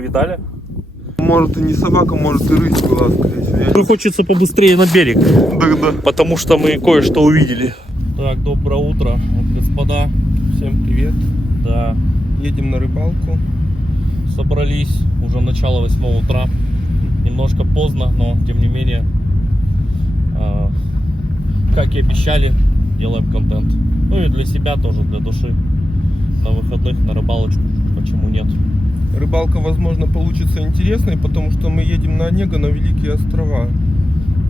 Видали? Может и не собака, может и рысь была, скорее всего. Ну, хочется побыстрее на берег, Да. потому что мы кое-что увидели. Так, доброе утро, господа. Всем привет. Да, Едем на рыбалку. собрались, уже начало 8 утра. Немножко поздно, но тем не менее, как и обещали, делаем контент. Ну и для себя тоже, для души. На выходных, на рыбалочку, почему нет? Рыбалка, возможно, получится интересной, потому что мы едем на Онега, на Великие острова.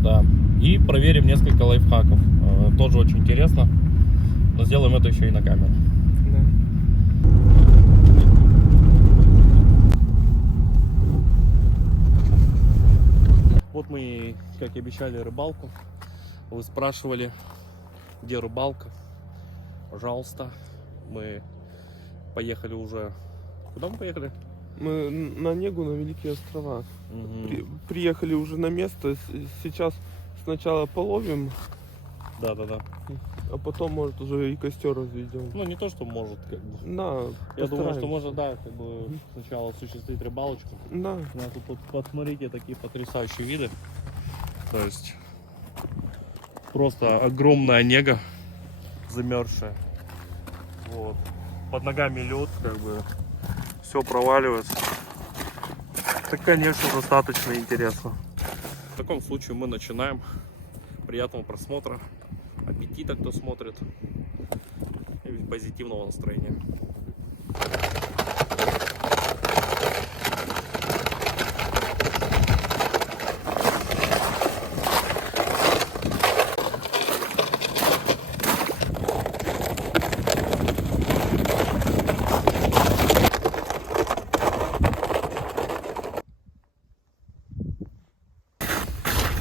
Да. И проверим несколько лайфхаков. Тоже очень интересно. Но сделаем это еще и на камеру. Да. Вот мы, как и обещали, рыбалку. Вы спрашивали, где рыбалка. Пожалуйста. Мы поехали уже. Куда мы поехали? Мы на Онегу, на Великие острова. Угу. Приехали уже на место. Сейчас сначала половим, Да. а потом, может, уже и костер разведем. Ну, не то, что может, как бы. На, Я думаю, что постараемся. можно, да, как бы сначала осуществить рыбалочку. Да. У нас тут, посмотрите, такие потрясающие виды. То есть, просто огромная Онега, замерзшая. Вот. Под ногами лед, как бы, все проваливается. Это, конечно, достаточно интересно. В таком случае мы начинаем. Приятного просмотра, аппетита, кто смотрит, и позитивного настроения.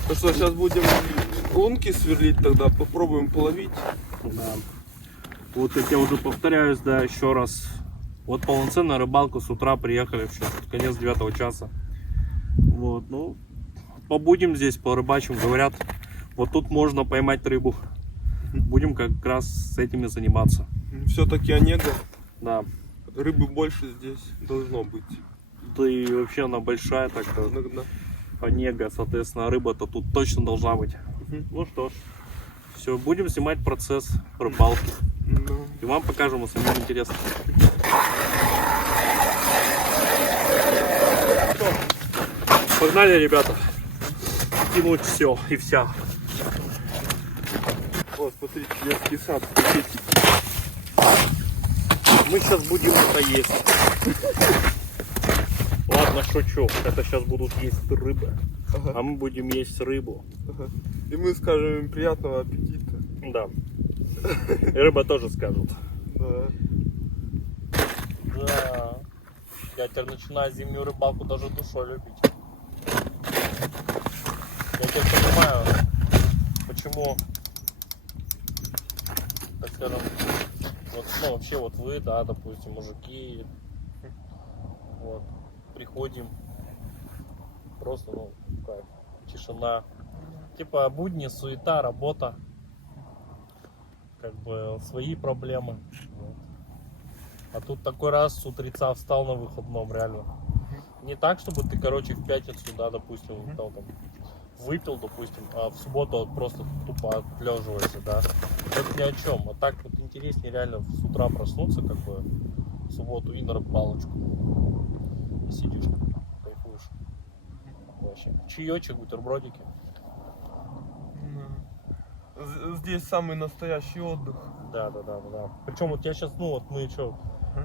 Ну что, сейчас будем лунки сверлить, тогда попробуем половить. Да. Вот как я уже повторяюсь, да, еще раз. Вот полноценная рыбалка, с утра приехали, сейчас конец 9 часа. Вот, ну, побудем здесь, порыбачим, говорят, вот тут можно поймать рыбу. Будем как раз с этими заниматься. Все-таки Онега. Да. Рыбы больше здесь должно быть. Да и вообще она большая, так-то. Иногда. Онега, соответственно, рыба-то тут точно должна быть. Ну что ж, все, будем снимать процесс рыбалки. Ну. И вам покажем, и самим интересно. Погнали, ребята. Кинуть все и вся. Вот, смотрите, детский сад, пакетики. Мы сейчас будем это есть. Ладно, шучу. Это сейчас будут есть рыбы. Ага. А мы будем есть рыбу. Ага. И мы скажем им приятного аппетита. Да. И рыба тоже скажут. Да. Да. Я теперь начинаю зимнюю рыбалку даже душой любить. Я теперь понимаю, почему, так скажем, вот, ну, вообще вот вы, да, допустим, мужики, вот, приходим, просто, ну, кайф, тишина, типа будни, суета, работа, как бы свои проблемы, вот. А тут такой раз с утреца встал на выходном, реально. Не так, чтобы ты, короче, в пятницу, да, допустим, там, выпил, допустим, а в субботу вот просто тупо отлеживаешься, да. Это ни о чем. А так вот интереснее реально с утра проснуться, как бы, в субботу и на рыбалочку. И сидишь, кайфуешь. Вообще. Чаечек, бутербродики. Здесь самый настоящий отдых. Да. Причем вот я сейчас, ну вот мы что,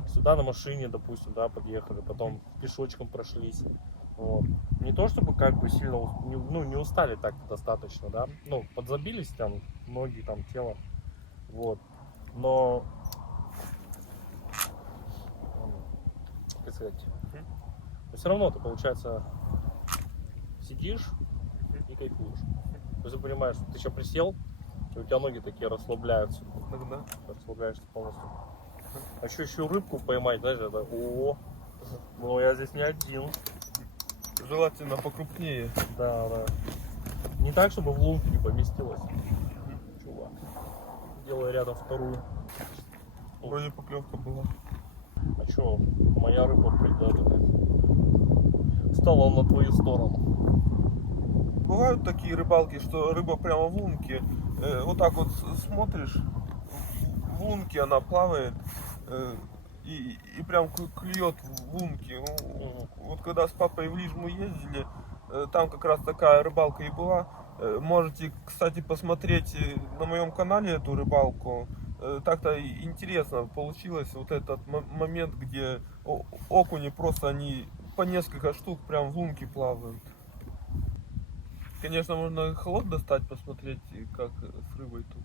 сюда на машине, допустим, да, подъехали, потом пешочком прошлись. Вот. Не то чтобы как бы сильно, ну, не устали так достаточно, да, ну, подзабились там ноги, там, тело, вот, но, как сказать, но все равно ты, получается, сидишь и кайфуешь. То есть ты понимаешь, ты сейчас присел, и у тебя ноги такие расслабляются, Иногда. расслабляешься полностью. А еще рыбку поймать, знаешь, это, о, ну я здесь не один. Желательно покрупнее. Да. Не так, чтобы в лунку не поместилось. Чувак. Делаю рядом вторую. Вроде поклевка была. А чё, моя рыба придет. стала на твою сторону. Бывают такие рыбалки, что рыба прямо в лунке. Вот так вот смотришь, в лунке она плавает и прям клюет в лунке. Ну, вот когда с папой в Лижму ездили, там как раз такая рыбалка и была. Можете, кстати, посмотреть на моем канале эту рыбалку. Так-то интересно получилось вот этот момент, где окуни просто они по несколько штук прям в лунке плавают. Конечно, можно холод достать, посмотреть, как с рыбой тут.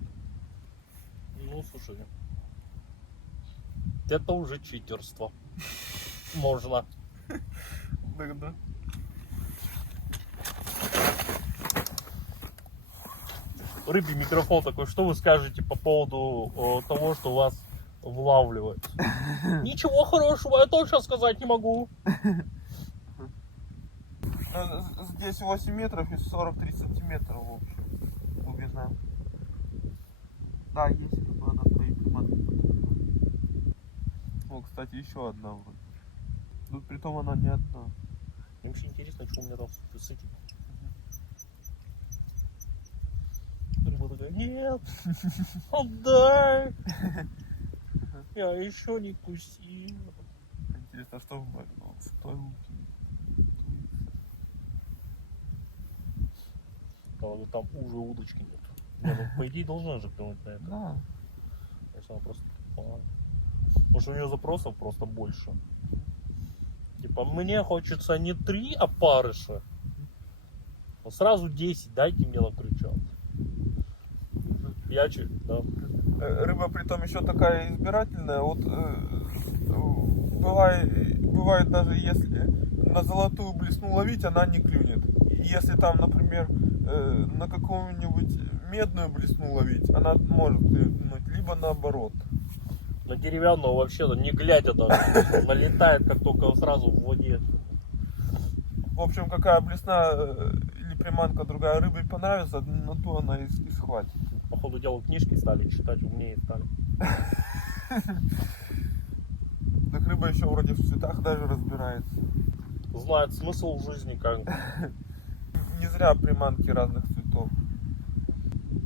Ну, слушай, это уже читерство. Можно. Да. Рыбий микрофон такой, что вы скажете по поводу того, что вас вылавливают? Ничего хорошего, я точно сказать не могу. Здесь 8 метров и 43 сантиметра в общем глубина. Да, есть рыба, она твои приманки. О, кстати, еще одна вроде. Ну, притом она не одна. Мне вообще интересно, что у меня там с этим. Рыба такая, нет, отдай. Я еще не кусил. Интересно, что в той лунке? Там уже удочки нет. Не, ну, по идее должна же клюнуть на это. Да. Конечно, она просто... Может, у нее запросов просто больше. Типа, мне хочется не 3 опарыша, а сразу 10, дайте мне на крючок. Я че, да. Рыба притом еще такая избирательная. Вот бывает даже если на золотую блесну ловить, она не клюнет. Если там, например, на какую-нибудь медную блесну ловить, она может клюнуть, либо наоборот. На деревянного вообще-то не глядя даже, налетает как только сразу в воде. В общем, какая блесна или приманка другая рыбе понравится, на то она и схватит. По ходу дела книжки стали читать, умнее стали. Так рыба еще вроде в цветах даже разбирается. Знает смысл в жизни как. Не зря приманки разных цветов.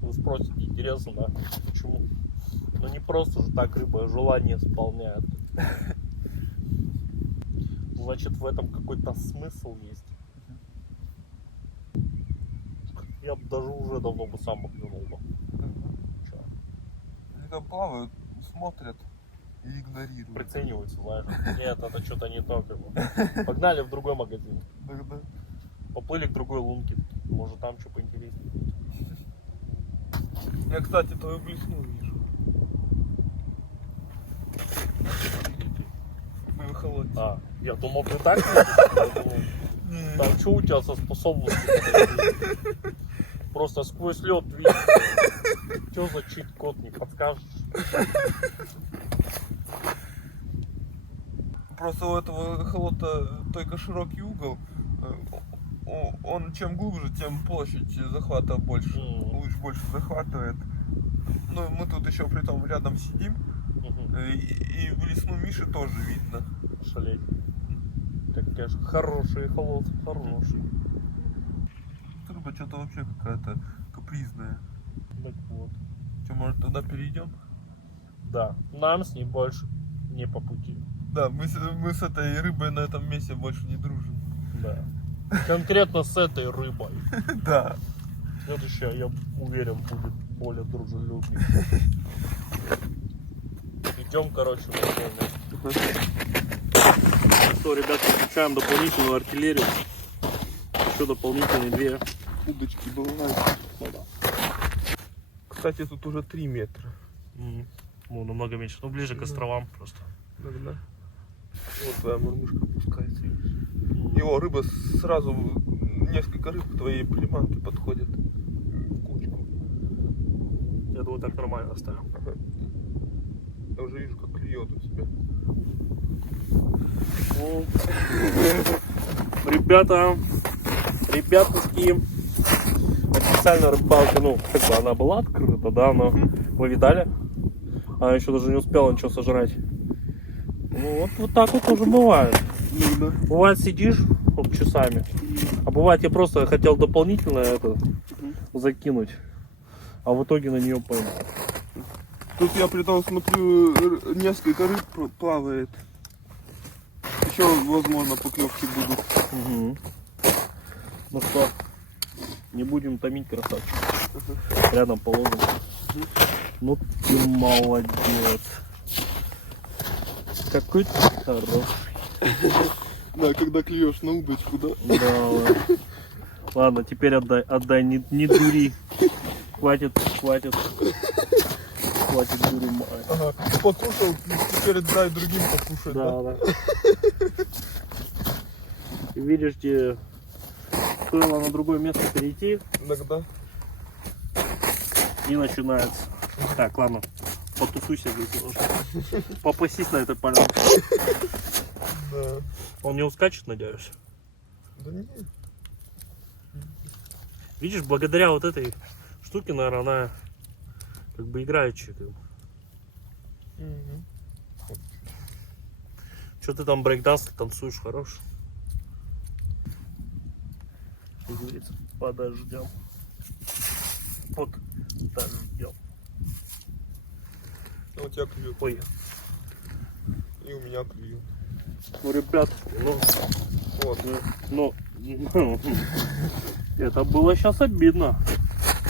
Вы спросите, интересно, да? Почему? Ну не просто же так рыба желание исполняет. Значит, в этом какой-то смысл есть. Я бы даже уже давно бы сам клюнул бы. Чё? Они там плавают, смотрят и игнорируют. Прицениваются, знаешь. Нет, это что-то не то. Как бы. Погнали в другой магазин. Да. Поплыли к другой лунке. Может там что поинтереснее будет. Я, кстати, твою блесну вижу. Мы в холоде. А, я думал, ты так видишь? Там что у тебя со способностью? Просто сквозь лед видишь. Что за чит-код, не подскажешь? Просто у этого холота только широкий угол. Он чем глубже, тем площадь захвата больше. Луч больше захватывает. Ну, мы тут еще при том рядом сидим. И в лесну Миши тоже видно. Шалеть. Так, конечно, хороший холод, хороший. Рыба что-то вообще какая-то капризная. Так вот. Что, может, тогда перейдем? Да, нам с ней больше не по пути. Да, мы с этой рыбой на этом месте больше не дружим. Да. Конкретно с этой рыбой. Да. Следующая, я уверен, будет более дружелюбной. Идем, короче, по полной. Что, ребята, включаем дополнительную артиллерию. Еще дополнительные 2 удочки бывают. Ну, да. Кстати, тут уже 3 метра. Ну, намного меньше. Ну, ближе к островам просто. Да. Вот твоя мурмышка опускается. Его рыба сразу, несколько рыб к твоей приманке подходят в кучку. Я думаю, так нормально оставим. Ага. Я уже вижу, как клюет у тебя. Ну, ребятушки, официально рыбалка, ну, как бы она была открыта, да, но вы видали? Она еще даже не успела ничего сожрать. Ну, вот так вот тоже бывает. Бывает, сидишь, часами. А бывает, я просто хотел дополнительно это закинуть, а в итоге на нее поймал. Тут я при том смотрю, несколько рыб плавает. Еще, возможно, поклевки будут. Угу. Ну что, не будем томить, красавчик. Рядом положим. Ну ты молодец. Какой ты хороший. Да, когда клюешь на удочку, да? Да, ладно, теперь отдай, не дури. Хватит дури. Ага, покушал, теперь дай другим покушать, да? Да. Видишь, где стоило на другое место перейти, Иногда. и начинается. Так, ладно, потусуйся здесь немножко. Попасись на этой полянке. Да. Он не ускачет, надеюсь? Да нет. Видишь, благодаря вот этой штуке, наверное, она как бы играющая. Угу. Что ты там брейкданс танцуешь, хорош? Как говорится, подождем. Под дождем. Ну, у тебя клюет. Ой, И у меня клюет. ну, ребят, Вот. ну, это было сейчас обидно.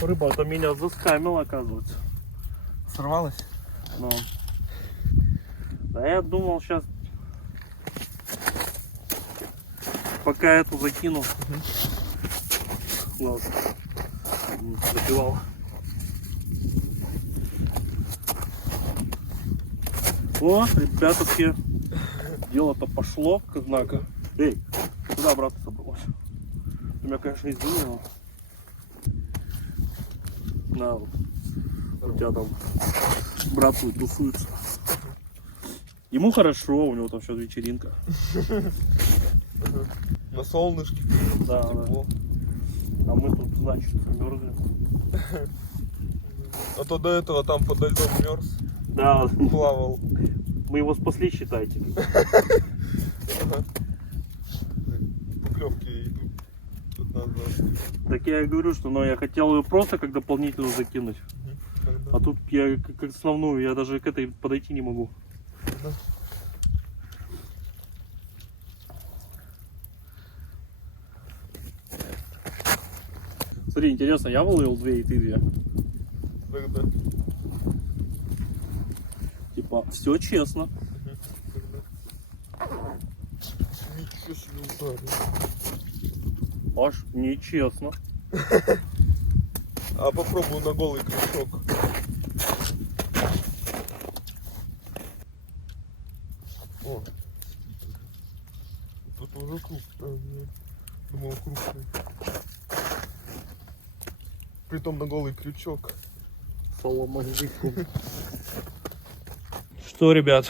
Рыба-то меня заскамила, оказывается. Сорвалась? Ну, да я думал сейчас, пока эту закину. Ладно, запивал. О, ребятушки, дело-то пошло, однако. Эй, куда обратно собралась? Ты меня, конечно, извинил. На, вот. У тебя там брат твой тусуется. Ему хорошо, у него там сейчас вечеринка. На солнышке. Да, тепло. А мы тут, значит, мерзнем. А то до этого там подо льдом мерз, Да, плавал. мы его спасли, считайте. Ага. Поклевки идут тут назад. Так я и говорю, что я хотел ее просто как дополнительно закинуть. А тут я как основную, я даже к этой подойти не могу. Да. Смотри, интересно, я выловил 2 и ты 2. Да. Типа, все честно. Ничего себе ударил. Аж нечестно. А попробую на голый крючок. О, тут уже крупный. Думал, крупный. Притом на голый крючок. Что, ребят,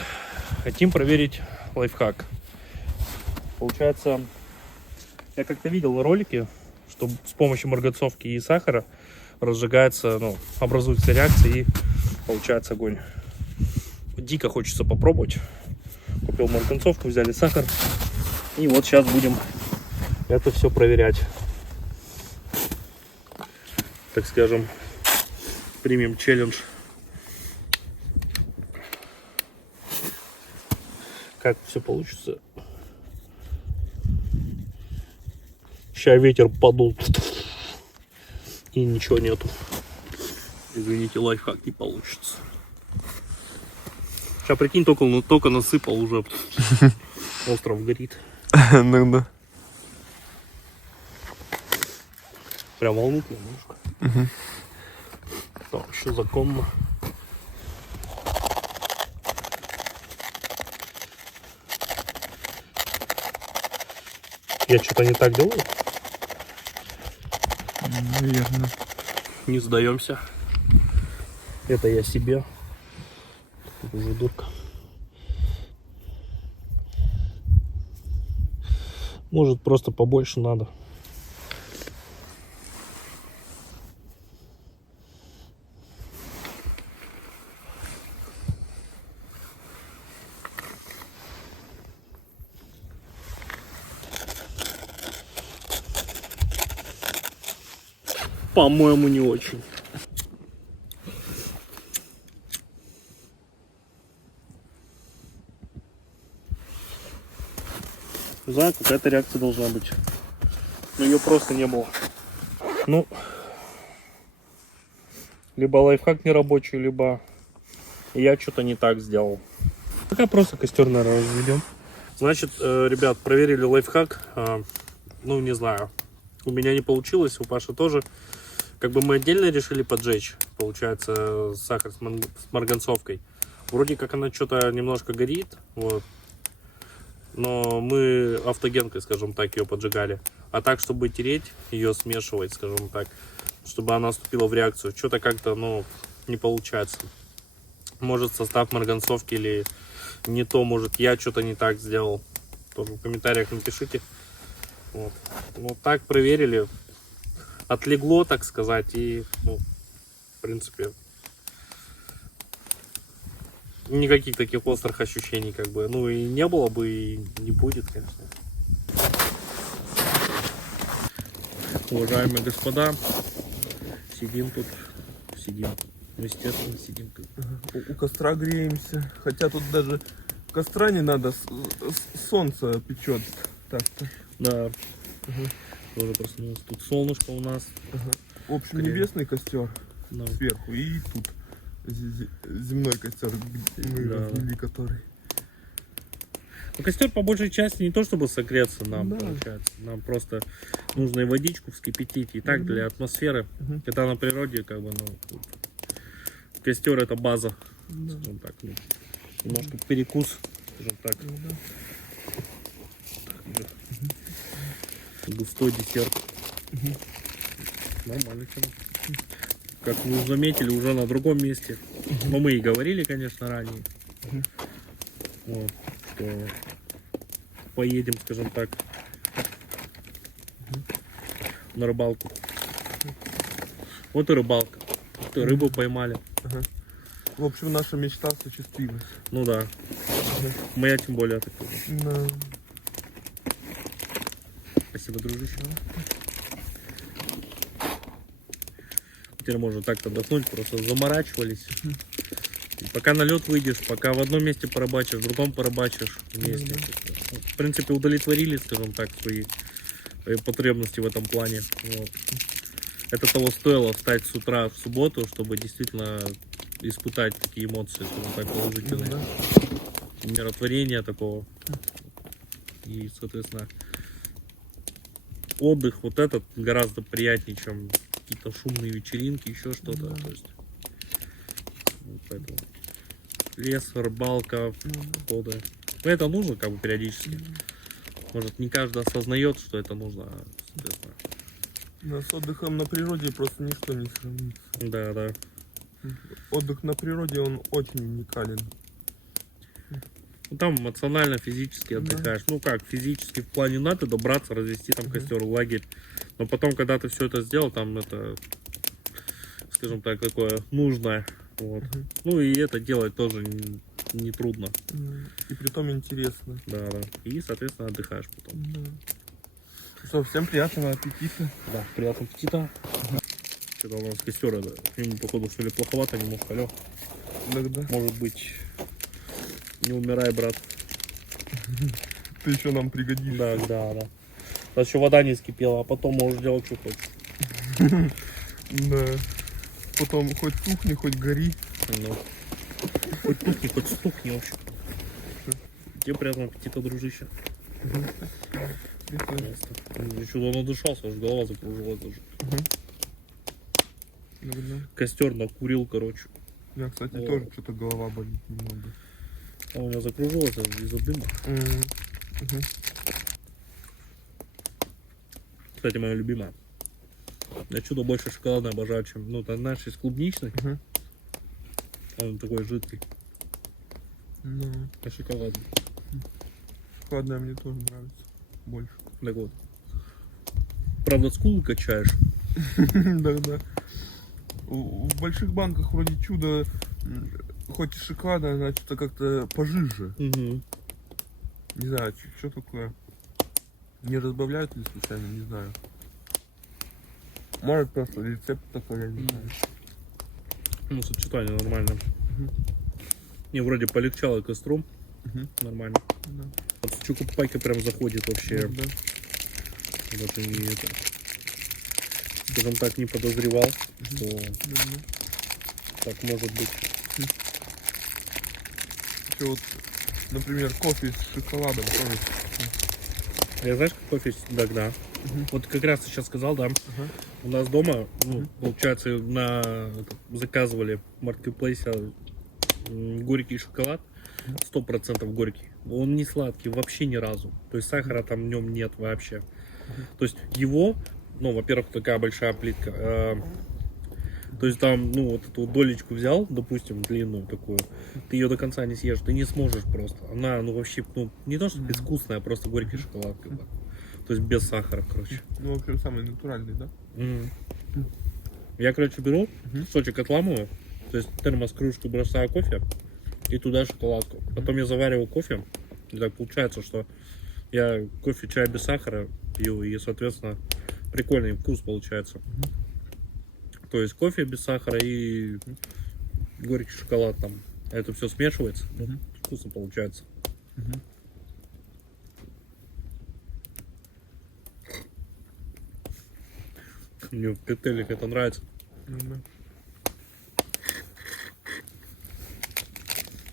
хотим проверить лайфхак. Получается, я как-то видел ролики, что с помощью марганцовки и сахара разжигается, образуется реакция и получается огонь. Дико хочется попробовать. Купил марганцовку, взяли сахар. И вот сейчас будем это все проверять. Так скажем, примем челлендж. Как все получится. Сейчас ветер подул. И ничего нету. Извините, лайфхак не получится. Сейчас прикинь, только насыпал уже. Остров горит. Да. Прям волнительно немножко. Там еще законно. Я что-то не так делаю? Наверное. Не сдаемся. Это я себе. Это уже дурка. Может, просто побольше надо. По-моему, не очень. Не знаю, какая-то реакция должна быть. Но ее просто не было. Ну, либо лайфхак нерабочий, либо я что-то не так сделал. Пока просто костер, наверное, разведем. Значит, ребят, проверили лайфхак. Ну, не знаю. У меня не получилось, у Паши тоже. Как бы мы отдельно решили поджечь, получается, сахар с марганцовкой. Вроде как она что-то немножко горит, вот. Но мы автогенкой, скажем так, ее поджигали. А так, чтобы тереть, ее смешивать, скажем так, чтобы она вступила в реакцию, что-то как-то, ну, не получается. Может, состав марганцовки или не то, может, я что-то не так сделал. Тоже в комментариях напишите. Вот. Ну, так проверили. Отлегло, так сказать, и, ну, в принципе, никаких таких острых ощущений, как бы, ну, и не было бы, и не будет, конечно. Уважаемые господа, сидим тут, ну, естественно, сидим тут. У костра греемся. Хотя тут даже костра не надо, солнце печет. Так-то. Да. Тоже проснулось. Тут солнышко у нас. В общем, небесный костер Да. сверху, и тут земной костер, мы развели который. Ну, костер по большей части не то чтобы согреться нам, Да. получается. Нам просто нужно и водичку вскипятить. И так для атмосферы. Когда на природе, как бы, ну, костер это база. Скажем так, ну, немножко перекус, скажем так. Густой десерт. Нормально, тема. Как вы заметили, уже на другом месте. Но мы и говорили, конечно, ранее. Вот, что поедем, скажем так, на рыбалку. Вот и рыбалка. Вот и рыбу поймали. В общем, наша мечта осуществилась. Ну да. Моя тем более такая. Да. Спасибо, дружище. Теперь можно так отдохнуть, просто заморачивались. И пока на лед выйдешь, пока в одном месте порыбачишь, в другом порыбачишь вместе. В принципе, удовлетворили, скажем так, свои потребности в этом плане. Вот. Это того стоило встать с утра в субботу, чтобы действительно испытать такие эмоции, скажем так, положительные. Умиротворение такого. И, соответственно, отдых вот этот гораздо приятнее, чем какие-то шумные вечеринки, еще что-то. То есть, вот поэтому лес, рыбалка, походы. Но это нужно как бы периодически. Может, не каждый осознает, что это нужно, соответственно. С отдыхом на природе просто ничто не сравнится. Да, да. Отдых на природе, он очень уникален. Ну, там эмоционально, физически отдыхаешь. Ну как, физически в плане надо добраться, развести там костер, лагерь. Но потом, когда ты все это сделал, там это, скажем так, такое нужное. Вот. Ну и это делать тоже не трудно. И притом интересно. Да, да. И, соответственно, отдыхаешь потом. Все, всем приятного аппетита. Да, приятного аппетита. Что-то у нас костер, да. Ему, походу, что ли, плоховато немножко, алё. Иногда. Может быть, не умирай, брат. Ты еще нам пригодишься. Да, да, да. У нас еще вода не вскипела, а потом можешь делать, что хочешь. Да. Потом хоть тухни, хоть гори. Ну. Хоть тухни, хоть стухни, в общем. Тебе приятного аппетита, дружище. Еще надышался, аж голова закружилась даже. Костер накурил, короче. У меня, кстати, тоже что-то голова болит немного. А у меня закружилось из-за дыма. Кстати, моя любимая. Я чудо больше шоколадное обожаю, чем, ну, ты знаешь, из клубничной. Он такой жидкий. А шоколадный. Шоколадное мне тоже нравится. Больше. Так вот. Правда, скулы качаешь. Да. В больших банках вроде чудо, хоть и шоколадное, значит, как-то пожиже. Не знаю, что такое. Не разбавляют ли случайно, не знаю. Может просто рецепт такой, я не знаю. Ну, сочетание нормально. Не, вроде полегчало костру. Нормально. Да. Вот в чукупайка прям заходит вообще. Да. Даже не это. Скажем так, не подозревал, что так может быть. Еще вот, например, кофе с шоколадом тоже. Я знаешь, как кофе всегда? Вот как раз ты сейчас сказал, да. У нас дома, ну, получается, заказывали в маркетплейсе горький шоколад, 100% горький. Он не сладкий вообще ни разу. То есть сахара там в нем нет вообще. То есть его, ну, во-первых, такая большая плитка. То есть там, ну, вот эту долечку взял, допустим, длинную такую, ты ее до конца не съешь, ты не сможешь просто. Она, ну, вообще, ну, не то, что безвкусная, а просто горький шоколад, как бы. То есть без сахара, короче. Ну, в общем, самый натуральный, да? Я, короче, беру, кусочек отламываю, то есть термос, кружку бросаю кофе и туда шоколадку. Потом я завариваю кофе, и так получается, что я кофе, чай без сахара пью, и, соответственно, прикольный вкус получается. То есть кофе без сахара и горький шоколад там. Это все смешивается, вкусно получается. Мне в коктейлях это нравится.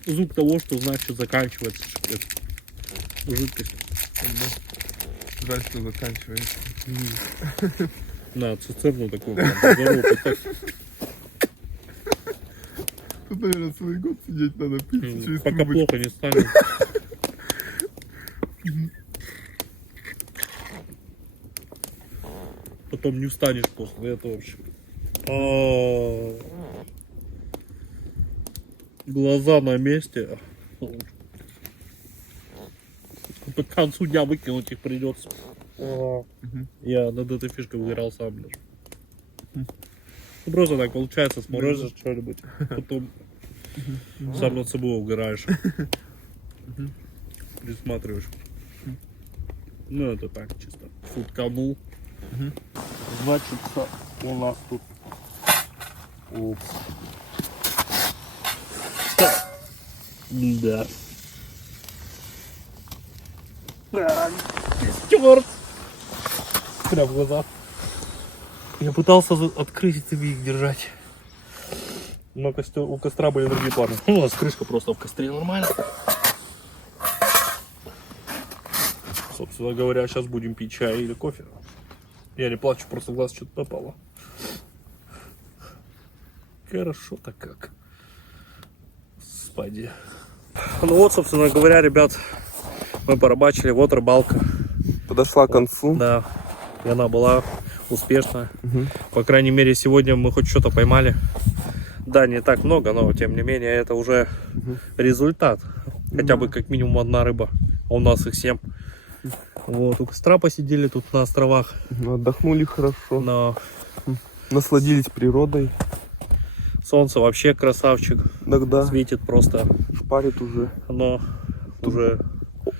Звук того, что значит заканчивается жидкость. Жаль, что заканчивается. На цистерну такую. Здорово, так. Тут, наверное, целый год сидеть надо пить через Пока трубочку. плохо не станет. Потом не встанешь после этого вообще. Глаза на месте. К концу дня выкинуть их придется. Я над этой фишкой угорал сам даже. Ну, просто так получается, сморозишь что-нибудь, потом сам над собой угораешь. Присматриваешь. Ну это так, чисто. Футканул. Значит, у нас тут. Упс. Да. Стюарт. Прям в глаза. Я пытался открыть и их держать. Но у костра были другие планы. Ну, у нас крышка просто в костре нормально. Собственно говоря, сейчас будем пить чай или кофе. Я не плачу, просто в глаз что-то попало. Хорошо-то как. Господи. Ну вот, собственно говоря, ребят, мы порыбачили. Вот рыбалка. Подошла к концу. Да, и она была успешна. По крайней мере, сегодня мы хоть что-то поймали. Да, не так много, но тем не менее, это уже результат. Хотя бы как минимум одна рыба. А у нас их 7. Вот, у костра посидели тут на островах. Отдохнули хорошо. Но Насладились природой. солнце вообще красавчик. Иногда Светит просто. шпарит уже. Но уже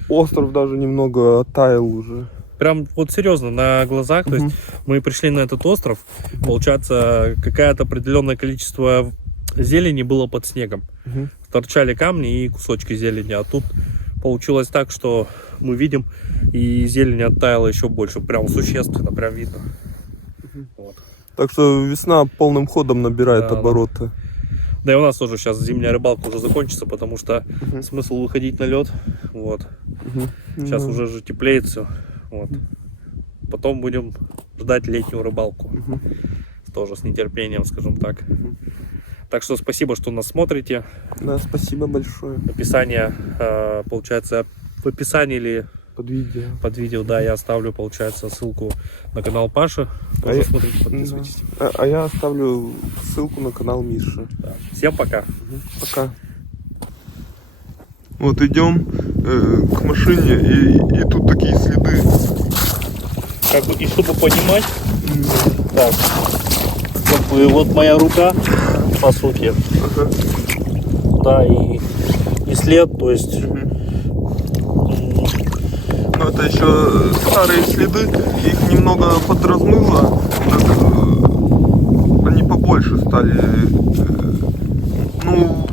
Остров даже немного оттаял уже. прям вот серьезно на глазах. То есть мы пришли на этот остров. Получается, какое-то определенное количество зелени было под снегом. Торчали камни и кусочки зелени. А тут получилось так, что мы видим, и зелень оттаяла еще больше. Прям существенно, прям видно. Вот. Так что весна полным ходом набирает Да, обороты. Да и у нас тоже сейчас зимняя рыбалка уже закончится, потому что смысл выходить на лед. Вот. Сейчас уже же теплеет все. Вот. Потом будем ждать летнюю рыбалку. Тоже с нетерпением, скажем так. Так что спасибо, что нас смотрите. Да, спасибо большое. Описание, получается, в описании или под видео, да, я оставлю, получается, ссылку на канал Паши. Тоже смотрите, подписывайтесь. А я оставлю ссылку на канал Миши. Да. Всем пока. Пока. Вот идем к машине, и тут такие следы. Как бы, и чтобы понимать, так, как бы вот моя рука, по сути, да, и след, то есть... Но это еще старые следы, их немного подразмыло, так, побольше стали. Ну,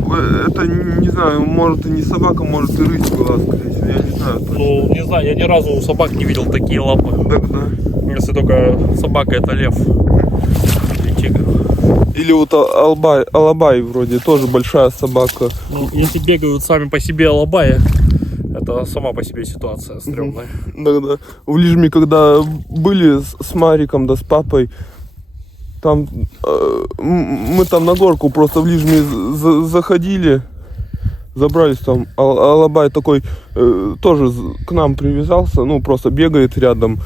это, не знаю, может и не собака, может и рысь была, скорее всего, я не знаю. Ну, не знаю, я ни разу у собак не видел такие лапы. Да. Если только собака это лев или тигр. Или вот алабай вроде, тоже большая собака. Ну, если бегают сами по себе алабаи, это сама по себе ситуация стрёмная. Да. В Лижме, когда были с Мариком, да, с папой, там мы там на горку просто в Лижме заходили, забрались там, алабай такой тоже к нам привязался, ну просто бегает рядом.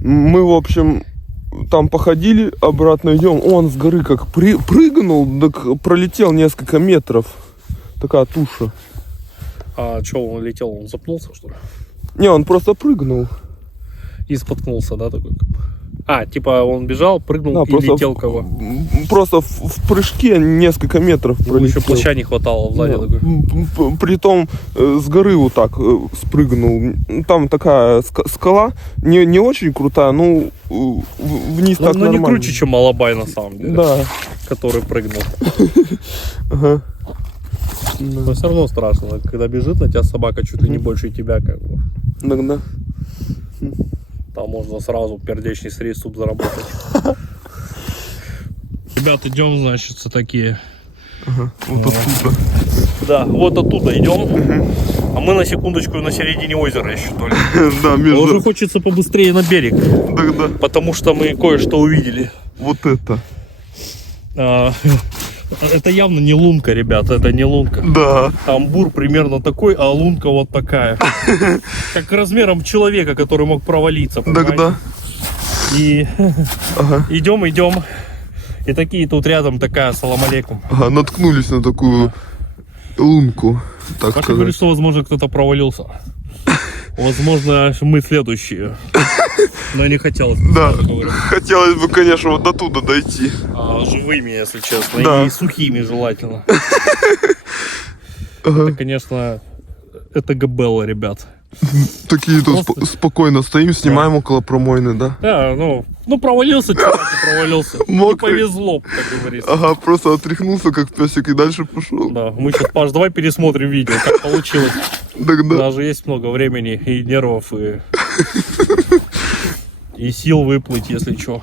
Мы, в общем, там походили, обратно идем, он с горы как прыгнул, так пролетел несколько метров, такая туша. А что он летел? Он запнулся, что ли? Не, он просто прыгнул. И споткнулся, да, такой? А, типа он бежал, прыгнул Да, и просто летел кого? Просто в прыжке несколько метров Ему пролетел. еще плаща не хватало сзади. Да. Такой. Притом с горы вот так спрыгнул. Там такая скала, не очень крутая, ну вниз так Ну, не нормально. круче, чем алабай на самом деле. Да. Который прыгнул. Ага. Но все равно страшно, когда бежит на тебя собака чуть ли не больше тебя, как бы. Да. Там можно сразу пердечный приступ заработать. Ребят, идем, значит, такие. Ага. Вот оттуда. Да, вот оттуда идем. А мы на секундочку на середине озера еще только. Да, Уже между. хочется побыстрее на берег, Да. потому что мы кое-что увидели. Вот это. Это явно не лунка, ребята, это не лунка. Да. Там бур примерно такой, а лунка вот такая. Как размером человека, который мог провалиться. Да. И Ага. идем. И такие тут рядом такая, салам алейкум. Ага, наткнулись на такую лунку, так Паша говорит, сказать. что, возможно, кто-то провалился. Возможно, мы следующие. Но не хотелось бы, Да, сразу говорю. хотелось бы, конечно, вот до туда дойти. Живыми, если честно. Да. И сухими желательно. Ага. Это, конечно, это габелла, ребят. Такие тут Просто- спокойно стоим, снимаем около промойны, да? Да, ну провалился, чувак, и провалился. Не Мокрый. повезло, как говорится. Ага, просто отряхнулся, как песик, и дальше пошел. Да, мы сейчас, Паш, давай пересмотрим видео, как получилось. Тогда. Даже есть много времени и нервов, и сил выплыть, если что.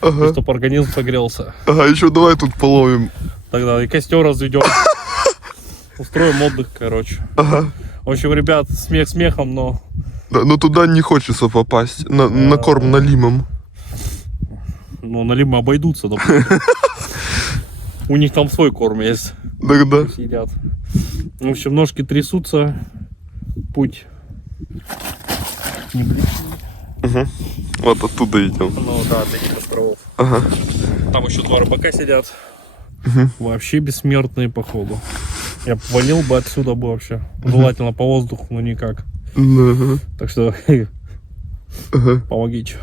Ага. Чтобы организм согрелся. Ага, еще давай тут половим. Тогда и костер разведем. Устроим отдых, короче. Ага. В общем, ребят, смех смехом, но Да, но туда не хочется попасть. На корм налимом. ну, налимы обойдутся, допустим. У них там свой корм есть. Тогда. Съедят. В общем, ножки трясутся. Путь не близкий. Вот оттуда идем. Ну да, от этих островов. Ага. Там еще два рыбака сидят. Вообще бессмертные, походу. Я б валил бы отсюда бы вообще. Желательно по воздуху, но никак. Да. Так что Ага. помогите.